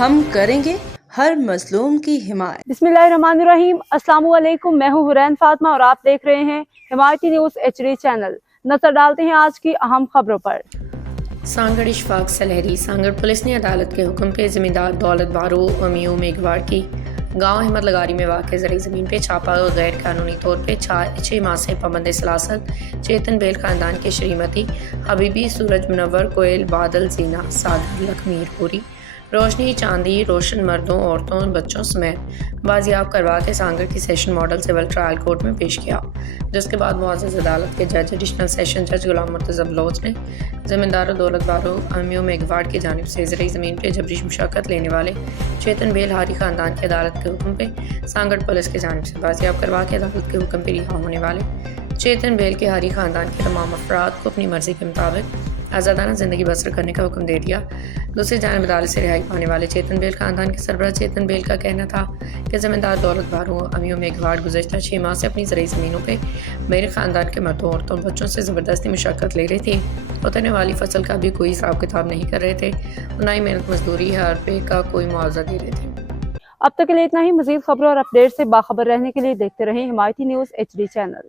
ہم کریں گے ہر مظلوم کی حمایت۔ بسم اللہ الرحمن الرحیم۔ السلام علیکم، میں ہوں حرین فاطمہ اور آپ دیکھ رہے ہیں حمایتی نیوز HD چینل۔ نظر ڈالتے ہیں آج کی اہم خبروں پر۔ سانگڑ اشفاق سلہری۔ سانگڑ پولیس نے عدالت کے حکم پہ ذمہ دار دولت بارو امیو میگھواڑ کی گاؤں احمد لگاری میں واقع زرعی زمین پہ چھاپا اور غیر قانونی طور پہ 6 ماہ سے پابند سلاست چیتن بیل خاندان کے شریمتی حبیبی، سورج منور، کوئل، بادل، زینہ، ساگر، لکھمیر پوری، روشنی، چاندی، روشن مردوں، عورتوں، بچوں سمیت بازیاب کروا کے سانگڑ کی session model civil trial court میں پیش کیا، جس کے بعد معزز عدالت کے جج ایڈیشنل سیشن جج غلام مرتضی بلوچ نے ذمہ دار دولت بارو امیو میگھواڑ کی جانب سے زرعی زمین پہ جبری مشقت لینے والے چیتن بیل ہاری خاندان کی عدالت کے حکم پہ سانگڑ پولیس کی جانب سے بازیاب کروا کے عدالت کے حکم پہ رہا ہونے والے چیتن بیل کے ہاری خاندان کے تمام افراد کو اپنی مرضی کے مطابق آزادانہ زندگی بسر کرنے کا حکم دے دیا۔ دوسری جانب عدالت سے رہائی پانے والے چیتن بیل خاندان کے سربراہ چیتن بیل کا کہنا تھا کہ ذمہ دار دولت بارو امیو میگھواڑ گزشتہ 6 ماہ سے اپنی زرعی زمینوں پہ میرے خاندان کے مردوں، عورتوں اور بچوں سے زبردستی مشقت لے رہی تھی، اترنے والی فصل کا بھی کوئی حساب کتاب نہیں کر رہے تھے اور نہ ہی محنت مزدوری ہر پہ کا کوئی معاوضہ دے رہے تھے۔ اب تک کے لیے اتنا ہی۔ مزید خبروں اور اپڈیٹ سے باخبر رہنے کے لیے دیکھتے رہیں حمایتی نیوز HD چینل۔